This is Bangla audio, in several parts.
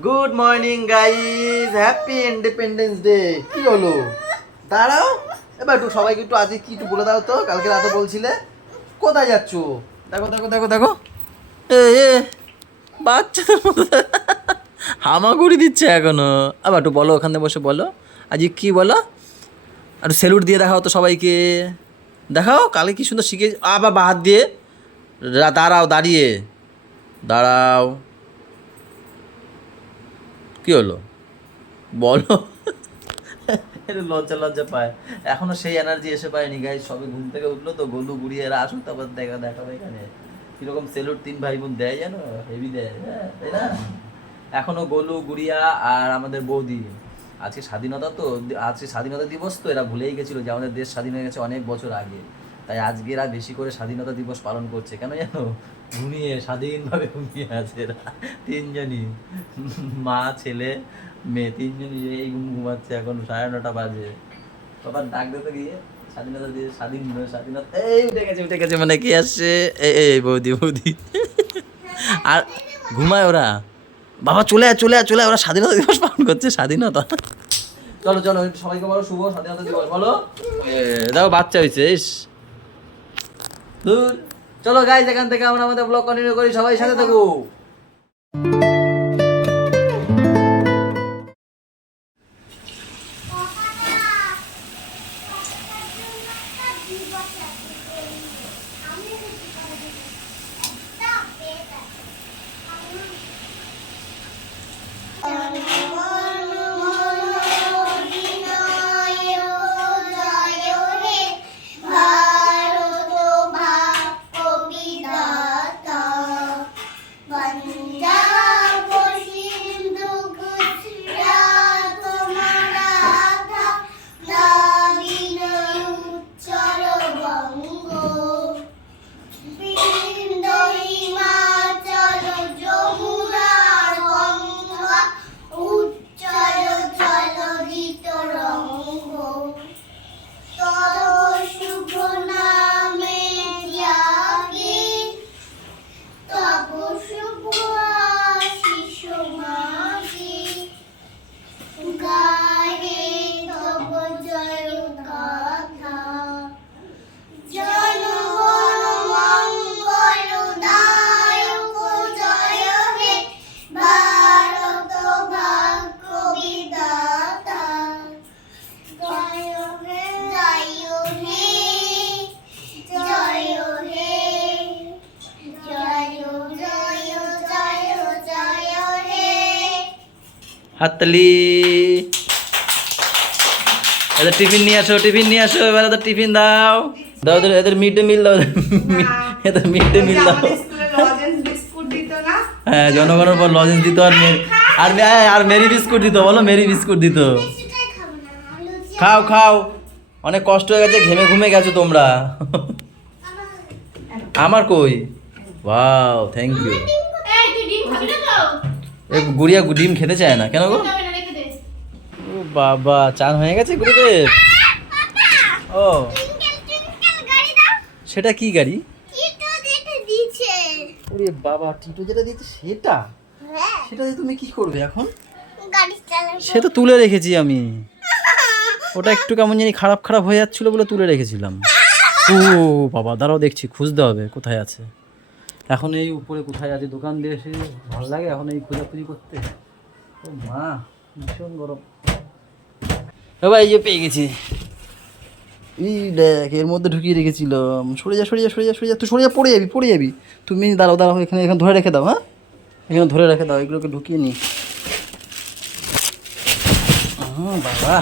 Good morning guys, happy independence day. কি হলো? দাঁড়াও, এবার একটু সবাইকে একটু আজকে কি একটু বলে দাও তো। কালকে রাতে বলছিলে কোথায় যাচ্ছ? দেখো দেখো দেখো দেখো, এ বাচ্চাদের মতো হামাগুড়ি দিচ্ছে এখনো। আবার একটু বলো, ওখানে বসে বলো আজকে কি বলো। একটু স্যালুট দিয়ে দেখাও তো সবাইকে। দেখাও কালকে কি সুন্দর শিখে। আবার হাত দিয়ে দাঁড়াও, দাঁড়িয়ে দাঁড়াও। কি হলো বলো? এটা লজ্জা লজ্জা পায়, এখনো সেই এনার্জি এসে পায়নি গাইস। সবে ঘুম থেকে উঠলো তো, গলু গুড়িয়ে এরা আসুক তারপর দেখাবে এখানে কিরকম সেলুট তিন ভাই বোন দেয়, জানো হেভি দেয়, হ্যাঁ তাই না? এখনো গোলু গুড়িয়া আর আমাদের বৌদি। আজকে স্বাধীনতা তো, আজকে স্বাধীনতা দিবস তো, এরা ভুলেই গেছিল যে আমাদের দেশ স্বাধীন হয়ে গেছে অনেক বছর আগে। তাই আজকে এরা বেশি করে স্বাধীনতা দিবস পালন করছে। কেন জানো? ঘুমিয়ে, স্বাধীনভাবে ঘুমিয়ে আছে এরা তিনজনই, মা ছেলে মেয়ে তিনজনই এই ঘুমাচ্ছে। এখন 9:30 বাজে। বাবার ডাক দিতে গিয়ে স্বাধীনতা দিয়ে স্বাধীনতা এই উঠে গেছে মানে কি আসছে। এই বৌদি বৌদি আর ঘুমায় ওরা। বাবা চলে আয় চলে আয় চলে আয়, ওরা স্বাধীনতা দিবস পালন করছে। স্বাধীনতা, চলো চলো সবাইকে বলো শুভ স্বাধীনতা দিবস বলো। দেখো বাচ্চা হয়েছে, ইস দূর। চলো গাইজ, এখান থেকে আমরা আমাদের ব্লগ কন্টিনিউ করি, সবাই সাথে থাকো। হাততালি। এদের টিফিন নিয়ে আসো, টিফিন নিয়ে আসো, এবার এদের টিফিন দাও দাও, এদের মিড ডে মিল দাও, এদের মিড ডে মিল দাও। হ্যাঁ, জনগণের পর লজেন্স দিত, আর মেরি বিস্কুট দিত, বলো মেরি বিস্কুট দিত। খাও খাও, অনেক কষ্ট হয়ে গেছে, ঘেমে ঘুমে গেছো তোমরা। আমার কই, ওয়াও থ্যাংক ইউ। গুড়িয়া ডিম খেতে চায় না কেন গো? ও বাবা, চান হয়ে গেছে গুরুদেব। ও সেটা কি গাড়ি? ওরে বাবা, টিটো যেটা দিয়েছে সেটা, সেটা দিয়ে তুমি কি করবে এখন? সে তো তুলে রেখেছি আমি, ওটা একটু কেমন জানি খারাপ খারাপ হয়ে যাচ্ছিল বলে তুলে রেখেছিলাম। ও বাবা, দাঁড়াও দেখছি, খুঁজতে হবে কোথায় আছে। এখন এই উপরে কোথায় আছে, দোকান দিয়ে এসে ভালো লাগে এখন এই খোঁজাখুঁজি করতে। ও মা, ভীষণ গরম। বাবা এই যে পেয়ে গেছি, এই দেখ এর মধ্যে ঢুকিয়ে রেখেছিলাম। সরে যা সরে যা সরে যা সরে যা, তুই সরে যা, পড়ে যাবি পড়ে যাবি। তুমি দাঁড়াও দাঁড়াও, এখানে এখানে ধরে রেখে দাও। হ্যাঁ, এখানে ধরে রেখে দাও, এগুলোকে ঢুকিয়ে নি। বাবা,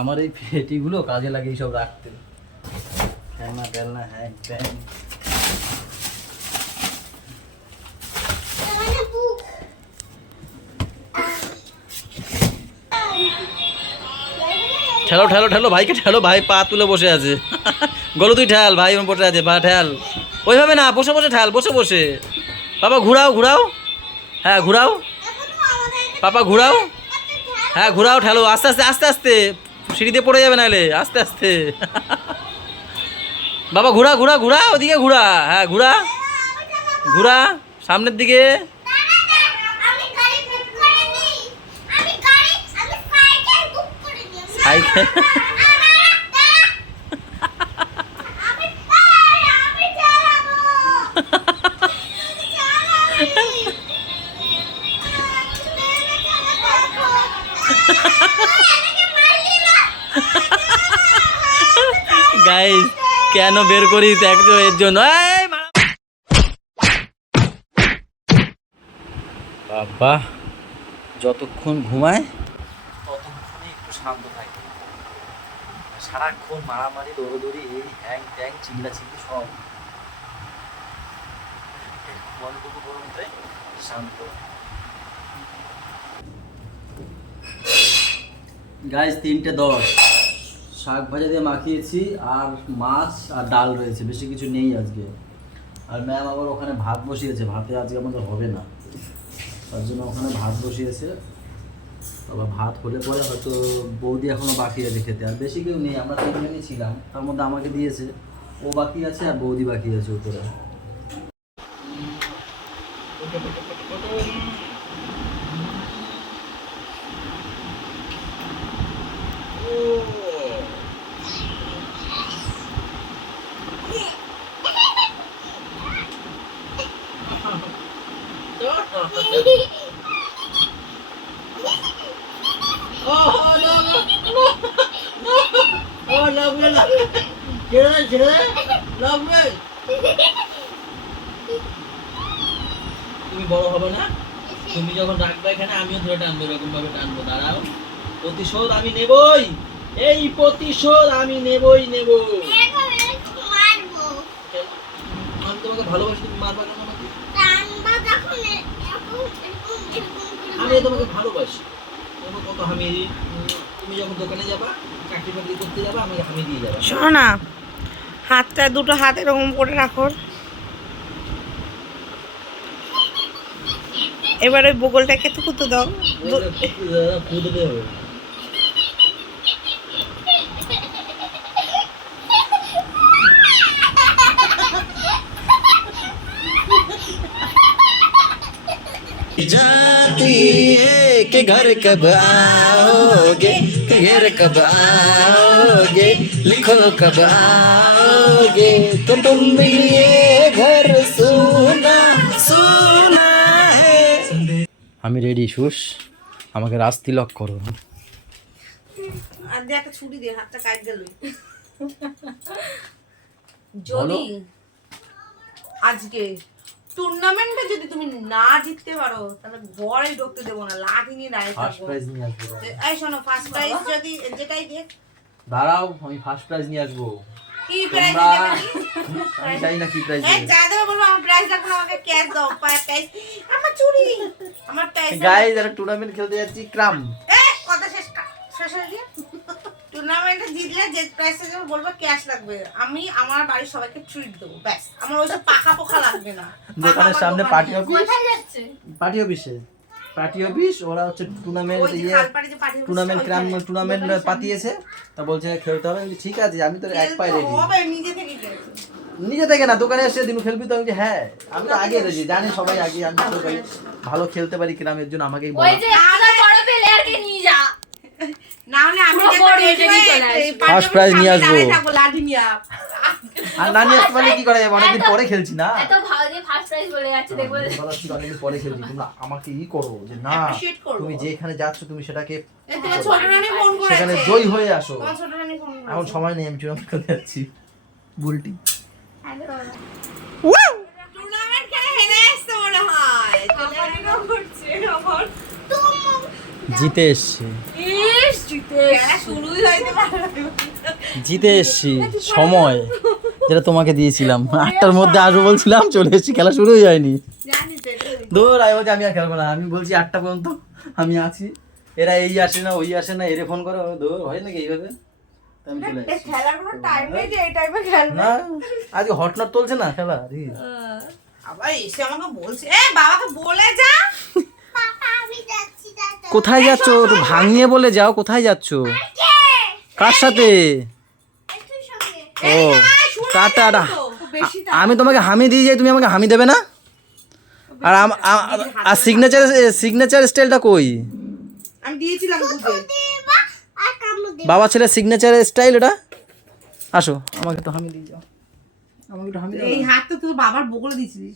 আমার এই পেটিগুলো কাজে লাগে এইসব রাখতে। খেলনা টেলনা, হ্যাঁ ট্যান। ঠেলো ঠেলো ঠেলো ভাইকে, ঠেলো ভাই পা তুলে বসে আছে। গলো তুই ঠেল, ভাই বসে আছে, পা ঠেল। ওইভাবে না, বসে বসে ঠেল, বসে বসে। বাবা ঘুরাও ঘুরাও, হ্যাঁ ঘুরাও, পাপা ঘুরাও, হ্যাঁ ঘুরাও, ঠেলো আস্তে আস্তে আস্তে আস্তে, সিঁড়ি দিয়ে পড়ে যাবে নাহলে, আস্তে আস্তে। বাবা ঘুরা ঘুরা ঘুরা, ওদিকে ঘুরা, হ্যাঁ ঘুরা ঘুরা সামনের দিকে। বাইক গাইস কেন বের করি দেখছো এর জন্য। বাবা যতক্ষণ ঘুমায় ততক্ষণই একটু শান্ত থাকে, সারাক্ষণ মারামারি দৌড়দৌড়ি এই হ্যাং ট্যাং চিল্লাচিল্লি সব মনটুকু বলতে শান্ত। গাইস 3:10 শাক ভাজা দিয়ে মাখিয়েছি আর মাছ আর ডাল রয়েছে, বেশি কিছু নেই আজকে। আর ম্যাম আবার ওখানে ভাত বসিয়েছে, ভাতে আজকে আমাদের হবে না, তার জন্য ওখানে ভাত বসিয়েছে। আবার ভাত হলে পরে হয়তো বৌদি এখনও বাকি আছে খেতে, আর বেশি কেউ নেই, আমরা 3 জনই ছিলাম, তার মধ্যে আমাকে দিয়েছে, ও বাকি আছে আর বৌদি বাকি আছে উপরে। তুমি বড় হবে না, তুমি যখন রাখবে এখানে আমিও ধরে টানবো, এরকম ভাবে টানবো। দাঁড়াও, প্রতিশোধ আমি নেবই, এই প্রতিশোধ আমি নেবই নেব। আমি তোমাকে ভালোবাসি, তুমি মারবা কেন আমাকে? আমি তোমাকে ভালোবাসি, তোমাকে কত হামি। তুমি যখন দোকানে যাবা, চাকরি বাকরি করতে যাবা, আমাকে হামি দিয়ে যাবা। শোনো না, হাতটা দুটো হাত এরকম করে রাখো, এবার ওই বগলটাকে তো কুতো দাও। খুদতে হবে। जाती है कि घर कब आओगे, घर कब आओगे, लिखो कब आओगे, तो तुम भी ये घर सुना सुना है। আমি রেডি সুস, আমাকে রাস্তিলক করো। আর দিয়ে একটা ছুরি দিয়ে হাতটা কাট গেল। যদি আজকে টুর্নামেন্টে যদি তুমি না জিততে পারো তাহলে ঘরে ঢুকতে দেবো না, লাঠি নিয়ে দাঁড়িয়ে ফার্স্ট থাকবো। প্রাইজ নিয়ে আসবো। এই শোনো, ফার্স্ট প্রাইজ যদি যেটাই দিয়ে দাঁড়াও, আমি ফার্স্ট প্রাইজ নিয়ে আসবো। কি প্রাইজ তোমরা দেবে? আমি জানি না কি প্রাইজ এই দেবে। যা দেবে বলবো, আমার প্রাইজ লাগবে না, আমাকে ক্যাশ দাও। প্রাইজ আমার চুরি, আমার প্রাইজ। গাইস যারা টুর্নামেন্ট খেলতে যাচ্ছি ক্রাম। কথা শেষ শেষ হয়ে গিয়ে টুর্নামেন্টে জিতলে যে প্রাইসটা দেবো বলবো ক্যাশ লাগবে, আমি আমার বাড়ির সবাইকে ট্রিট দেবো, ব্যাস। আমার ওইসব পাকা পোকা লাগবে না। দোকানের সামনে পার্টি অফিস, কোথায় যাচ্ছে? পার্টি অফিসে, পার্টি অফিস ওরা হচ্ছে টুর্নামেন্ট ওই যে ইয়ে খালপাড়ে যে পার্টি অফিস, টুর্নামেন্ট ক্রাম ওইখানে। টুর্নামেন্ট পাতিয়েছে, তা বলছে খেলতে হবে। আমি বলি, ঠিক আছে, আমি তো এক পায়ে রেডি। হবে নিজে থেকে খেলতে। নিজে থেকে না, দোকানে এসে দিন খেলবি তো? আমি বলি, হ্যাঁ আমি তো আগে রেডি, জানি সবাই আগে, আমি ভালো পারি, ভালো খেলতে পারি ক্রামের জন্য আমাকেই বলা। ওই যে আমরা বড় প্লেয়ারকে নিয়ে যা, না হলে আমি পুরো বড় হয়ে চলে আসবে। First prize নিয়ে আসবো। লাঠি নিয়ে আর না নিয়ে আসতে পারলে কি করা যাবে, অনেকদিন পরে খেলছি না। এত ভালো যে ফার্স্ট প্রাইজ বলে যাচ্ছে দেখবো। অনেকদিন পরে খেলছি, তোমরা আমাকে ই করো যে না, Appreciate করো। তুমি যেখানে যাচ্ছ তুমি সেটাকে তোমার ছোট রানী ফোন করেছে, সেখানে জয় হয়ে আসো। তোমার ছোট রানী ফোন করেছে। এখন সময় নেই, আমি চূড়ান্ত করতে যাচ্ছি। বুলটি টুর্নামেন্ট খেলে হেরে আসতে মনে হয়, টুর্নামেন্টও করছে আমার। জিতে এসছি, ইস জিতে খেলা শুরুই হইতে পারে না। জিতে এসছি সময় যেটা তোমাকে দিয়েছিলাম, 8টার মধ্যে আসবো বলছিলাম, চলে এসেছি, খেলা শুরুই হয়নি। জানি তো এটা। দূর আমি বলছি আমি আর খেলবো না, আমি বলছি 8টা পর্যন্ত আমি আছি, এরা এই আসে না ওই আসে না, এরে ফোন করে, দূর হয় নাকি এইভাবে, তাই আমি চলে এসেছি। খেলার কোনো টাইম নেই যে এই টাইমে খেলবে। না আজকে হটনট চলছে না খেলা। আবার এসে আমাকে বলছে, এ বাবাকে বলে যা। কোথায় যাচ্ছ? একটু ভাঙিয়ে বলে যাও, কোথায় যাচ্ছ? কার সাথে? ও টাটা। আমি তোমাকে হামি দিয়ে যাই, তুমি আমাকে হামি দেবে না? আর আর সিগনেচার সিগনেচার স্টাইলটা কই? আমি দিয়েছিলাম বুঝে। বাবা ছেলে সিগনেচার স্টাইল এটা। আসো আমাকে তো হামি দিয়ে যাও, আমাকে একটু হামি দাও। এই হাত তো তোর বাবার বগলে দিছিস।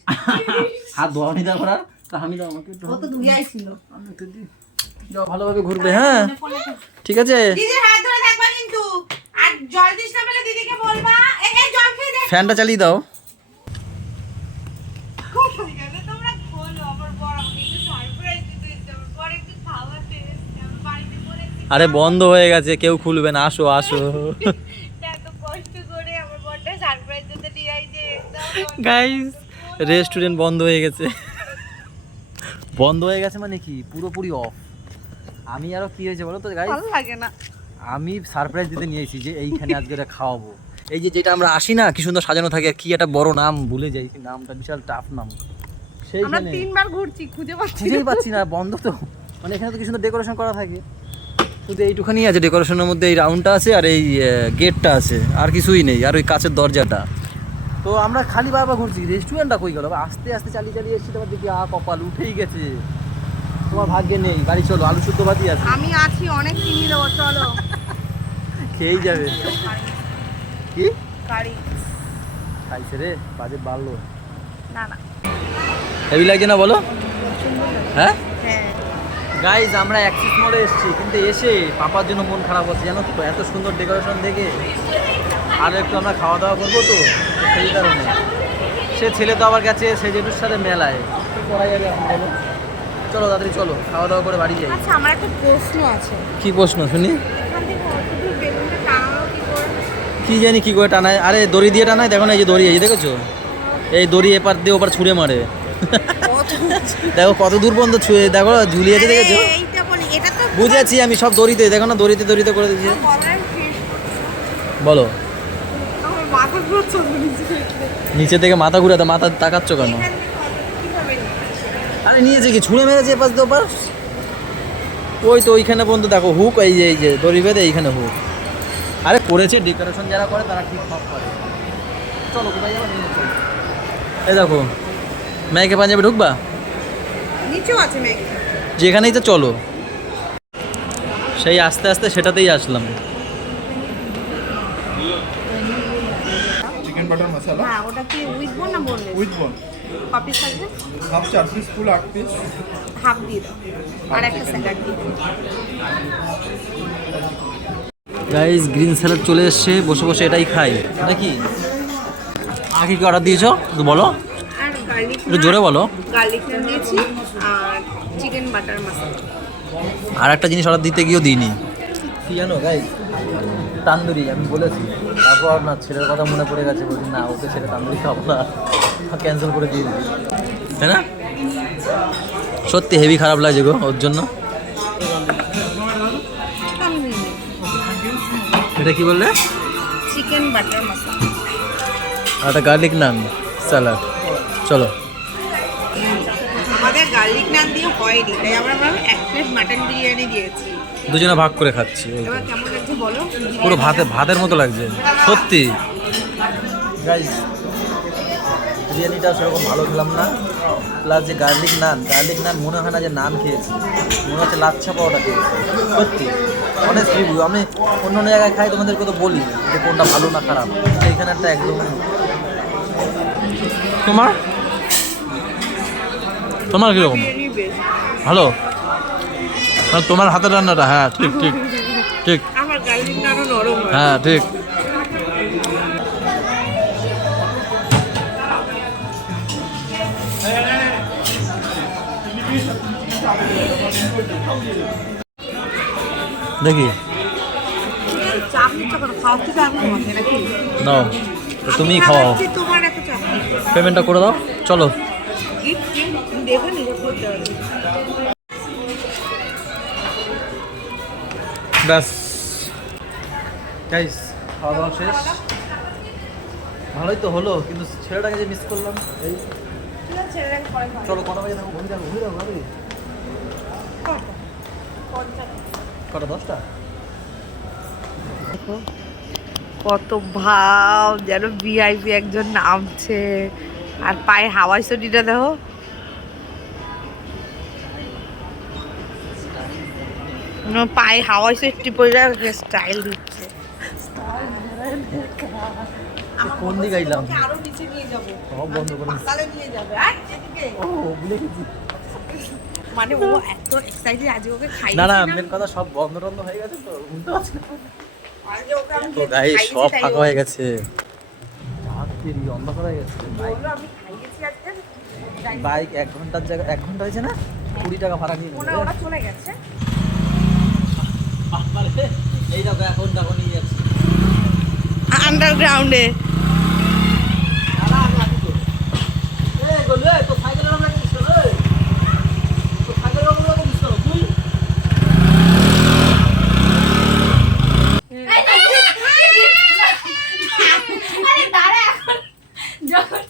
হাত ধোয়ানি দাও করার, তো হামি দাও আমাকে একটু। ও তো ধুইয়াই ছিল। আমি একটু দিই। যাও ভালোভাবে ঘুরবে, হ্যাঁ ঠিক আছে। দিদির হাত ধরে থাকবা কিন্তু, আর জল দিস না বলে দিদিকে বলবা এই জল খেয়ে দেখ। ফ্যানটা চালিয়ে দাও। খুব হয়ে গেল, তোমরা বলো আমার বড় আমাকে একটু সারপ্রাইজ দিতে ইচ্ছে, আমার বড় একটু খাওয়াতে এসেছে, আমার বাড়িতে বলে আরে বন্ধ হয়ে গেছে, কেউ খুলবে না, আসো আসো। এত কষ্ট করে আমার বড়টা সারপ্রাইজ দিতে নিয়ে আইছে একদম। গাইস রেস্টুরেন্ট বন্ধ হয়ে গেছে। বন্ধ হয়ে গেছে মানে কি পুরোপুরি অফ। আমি আরো কি হয়েছে বলো তো গাইস, ভালো লাগে না। আমি সারপ্রাইজ দিতে নিয়েছি যে এইখানে আজকে এটা খাওয়াবো। এই যে যেটা আমরা আসি না, কি সুন্দর সাজানো থাকে, কি একটা বড় নাম ভুলে যাই, সেই নামটা বিশাল টাফ নাম। আমরা সেইখানে 3 বার ঘুরছি, খুঁজে পাচ্ছি খুঁজেই পাচ্ছি না, বন্ধ তো। মানে এখানে তো কি সুন্দর ডেকোরেশন করা থাকে, শুধু এইটুখানি আছে ডেকোরেশনের মধ্যে, এই রাউন্ডটা আছে আর এই গেটটা আছে, আর কিছুই নেই, আর ওই কাঁচের দরজাটা। তো আমরা খালি বারবার ঘুরছি, রেস্টুরেন্টটা কই গেল, আস্তে আস্তে চালিয়ে চালিয়ে এসেছি, তোমার দেখি কপাল উঠেই গেছে। তোমার ভাগ্যে নেই, বাড়ি চলো, আলু শুদ্ধ ভাতই আছে, আমি আছি, অনেক কিনে দেবো, চলো। খেয়েই যাবে। কি গাড়ি খাইছে রে, বাজেট বাড়লো। না না, হেভি লাগছে না বলো? হ্যাঁ হ্যাঁ গাইজ আমরা অ্যাক্সিস মোড়ে এসেছি, কিন্তু এসে পাপার জন্য মন খারাপ হচ্ছে জানো তো, এত সুন্দর ডেকোরেশন দেখে। আর একটু আমরা খাওয়া দাওয়া করবো তো, সেই কারণে। সে ছেলে তো আবার গেছে সেজেটুর সাথে মেলায়, কি করা যাবে এখন বলো? চলো তাড়াতাড়ি চলো, খাওয়া দাওয়া করে বাড়ি যাই। আচ্ছা, আমার একটা প্রশ্ন আছে। কি প্রশ্ন শুনি? এখান থেকে অতদূর বেলুনটা টানানো কি করে? কি জানি কি করে টানায়, আরে দড়ি দিয়ে টানায়, দেখো না এই যে দড়ি, এই যে দেখেছো, এই দড়ি এপার দিয়ে ওপার ছুঁড়ে মারে। দেখো কত দূর পর্যন্ত ছুঁয়ে, দেখো ঝুলিয়েছে, দেখেছো? আরে, এইটা বলি, এটা তো বুঝেছি আমি, সব দড়িতে, দেখো না দড়িতে দড়িতে করে দিয়েছে। Cover fish. বলো, আমার মাথা ঘুরছে নিচে থেকে। নিচে থেকে মাথা ঘুরাতে, মাথা তাকাচ্ছ কেন? এখান থেকে অতদূর কিভাবে নিচ্ছে? আরে নিয়েছে কি, ছুঁড়ে মেরেছে এপাশ দিয়ে ওপাশ। ওই তো ওইখানে পর্যন্ত দেখো হুক, এই যে দড়ি বেঁধে এইখানে হুক। আরে করেছে, ডেকোরেশন যারা করে তারা ঠিক সব করে। চলো কোথায় যাবো, নিয়ে চলো। এই দেখো মেয়েকে পাঞ্জাবে ঢুকবা, নিচেও আছে ম্যাগি। যেখানেই তো চলো। সেই আস্তে আস্তে সেটাতেই আসলাম। চিকেন বাটার মশলা হ্যাঁ, ওটা কি উইথ বোন না বোনলেস? উইথ বোন কপিস থাকবে? Half 4 piece full 8 piece half দিয়ে দাও, আর একটা স্যালাড দিয়ে দাও। গাইস গ্রিন স্যালাড চলে এসছে, বসে বসে এটাই খাই নাকি? আর কি অর্ডার দিয়েছো একটু বলো, আর গার্লিক, একটু জোরে বলো। গার্লিক নান দিয়েছি, আর চিকেন বাটার মশলা। আর একটা জিনিস অর্ডার দিতে গিয়েও দিইনি, কি জানো গাইস, তান্দুরি। আমি বলেছি, তারপর না ছেলের কথা মনে পড়ে গেছে, বলছি না ওকে ছেলে তান্দুরি খাবো না, ক্যান্সেল করে দিয়ে দিই, তাই না? সত্যি হেভি খারাপ লাগছে গো ওর জন্য। এটা কি বললে? চিকেন বাটার মশলা। আর একটা গার্লিক নান স্যালাড। চলো আমাদের গার্লিক নান দিয়ে হয়নি, তাই আমরা এক প্লেট মাটন বিরিয়ানি দিয়েছি। দুজনে ভাগ করে খাচ্ছি, এই তো। এবার কেমন লাগছে বলো? পুরো ভাতের মতো লাগছে সত্যি। গাইস বিরিয়ানিটা সেরকম ভালো খেলাম না, প্লাস যে গার্লিক নান মনে হয় না যে নান খেয়েছি, মনে হচ্ছে লাচ্ছা পাওয়াটা খেয়েছি সত্যি। অনেক রিভিউ আমি অন্য অন্য জায়গায় খাই, তোমাদেরকে তো বলি যে কোনটা ভালো না খারাপ, এইখানে একটা একদম। তোমার কীরকম? বিরিয়ানি বেশ। ভালো, তোমার হাতের রান্নাটা, হ্যাঁ ঠিক ঠিক ঠিক, আমার গার্লিক নানও নরম হয়। হ্যাঁ ঠিক। দেখি চাপ নিচ্ছ কেন? খাওয়াতে পারবো তোমাকে নাকি? নাও, তুমিই খাওয়াও, আমি ভাবছি তোমার এত চাপ নেই। পেমেন্টটা করে দাও, চলো। গিফট দেখে নিজে করতে হবে। ব্যাস গাইস খাওয়া দাওয়া শেষ, ভালোই তো হলো, কিন্তু ছেলেটাকে যে মিস করলাম। এই ঠিক আছে, ছেড়ে রাখ, পরে খাবো। চলো কটা বাজে যাবো, ঘুরে যাবো ভাবি, কটা 10টা? কত ভাব, যেন ভিআইপি একজন নামছে, আর পায়ে হাওয়াই চটিটা দেখো। পায়ে হাওয়াই সেফটি পরে স্টাইল দিচ্ছে। কোন দিকে আইলাম? আরো নিচে নিয়ে যাবো, সব বন্ধ করে দিচ্ছি। পাতালে নিয়ে যাবে। আর এদিকে ও ভুলে গেছি। মানে ও এত এক্সাইটেড, আজ ওকে খাইয়েছি না না মেন কথা সব বন্ধ টন্ধ হয়ে গেছে তো বুঝতে পারছি না। আজ ওকে আমি তো গাইস খাইয়েছি, সব তাই ফাঁকা ও হয়ে গেছে, রাত্রি অন্ধকার হয়ে গেছে। বললো আমি খাইয়েছি আজকে। বাইক 1 ঘন্টার জায়গায় 1 ঘন্টা হয়েছে না, 20 টাকা ভাড়া নিয়ে ওরা ওরা চলে গেছে। এই দেখো এখন দেখো নিয়ে যাচ্ছি আন্ডারগ্রাউন্ডে আরে দাঁড়া এখন, যখন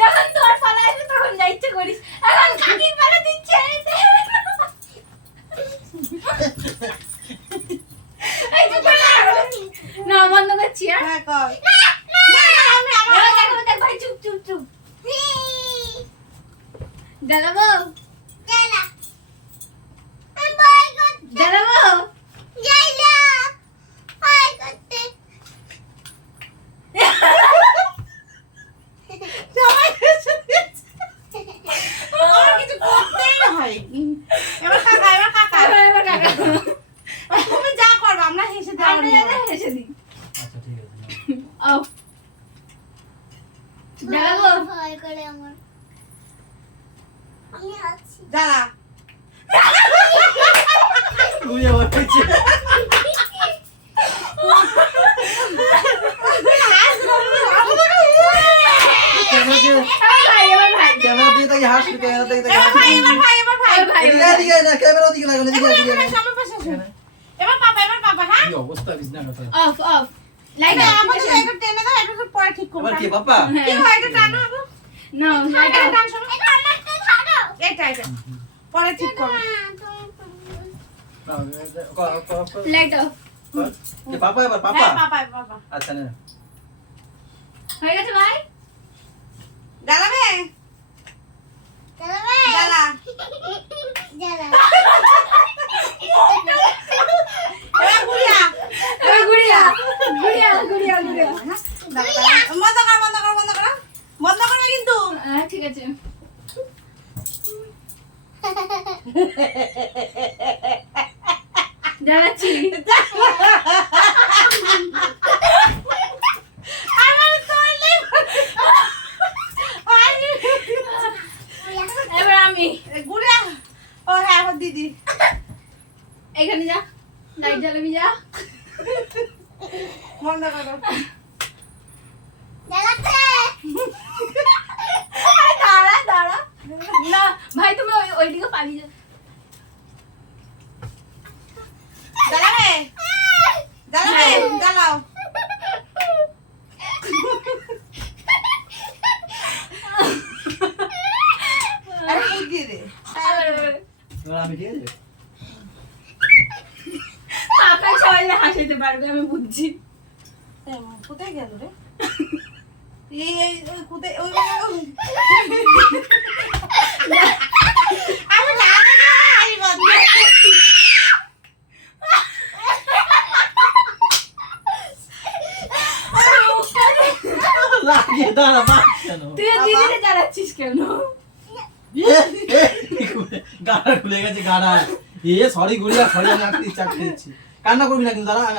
যখন তোর পালা আসবে তখন যা ইচ্ছে করিস, এখন কাকির পালা দিচ্ছে এই তো না বন্ধ করছি। হ্যাঁ কর। দেখ ভাই চুপ চুপ চুপ জ্বালাবো জ্বালাবো সবাই এসে দিয়েছে। আমার কিছু করতেই হয়। এবার কাকা, এবার কাকা। এবার কাকা তুমি যা করবে আমরা হেসে দেবো। আমরা যাতে হেসে দিই। আচ্ছা ঠিক আছে ও জ্বালাবো জ্বালা। ঘুরে বসেছে ক্যামেরা দিয়ে তাকে হাসি, ক্যামেরা দিয়ে তাকে এবার হাসি। ভাই, এবার ভাই, এবার ভাই। এবার ভাই, এদিকে এদিকে না, ক্যামেরা দিকে লাগানো, এদিকে এবার এদিকে এবার না। সবার পাশে আসো। এবার পাপা, এবার পাপা, হ্যাঁ? কি অবস্থা বিছনা কথা। অফ অফ লাইট এটা অফ আমাদের একটু টেনে দাও, একটু পরে ঠিক করবো। এবার কি পাপা? কি হয় এটা টানো আগে। না লাইট এটা অফ টান শোনো। এটা এটা। পরে ঠিক করবো। না, কর। লাইট অফ কি পাপা এবার পাপা? হ্যাঁ পাপা, এবার পাপা। আচ্ছা নে। হয়ে গেছে ভাই। জ্বালাবে? জ্বালা। এবার গুড়িয়া। এবার গুড়িয়া গুড়িয়া গুড়িয়া গুড়িয়া বন্ধ কর, বন্ধ কর, বন্ধ কর। বন্ধ করবে কিন্তু। হ্যাঁ ঠিক আছে। জ্বালাচ্ছি আমার তোলে। এবার আমি গুড়িয়া। ও হ্যাঁ, আমার দিদি। এখানে যা, লাইট জ্বালাবি যা। বন্ধ করো। আরে দাঁড়া দাঁড়া না ভাই তুমি ওইদিকে পালিয়ে যাও। জ্বালাবে? জ্বালাবে? জ্বালাও। আরে ফুট দিয়ে দে। এবার আমি ঠিক আছে? আপনার সবাই হাসাইতে পারবে আমি বুঝছি। কোথায় গেল রে? ওই কোথায় ওই আমি না হারি বন্ধ। লাগিয়ে দাঁড়া বাস কেন? তুই দিদিকে জ্বালাচ্ছিস কেন? গাড়া খুলে গেছে গাড়া। সরি গুড়িয়া, সরি আমি আটকে দিচ্ছি। কান্না করবি না কিন্তু দাঁড়া, আমি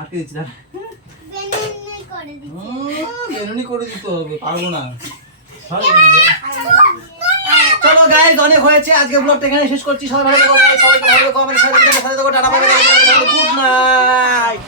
আটকে দিচ্ছি দাঁড়া। বেনুনি করে দিতে হবে, পারবো না। চলো গাইস, অনেক হয়েছে, আজকে ব্লগটা এখানে শেষ করছি। সবাই ভালো থেকো, সবাইকে ভালো থেকো, আমাদের সাথে থেকো, tata bye bye, good night.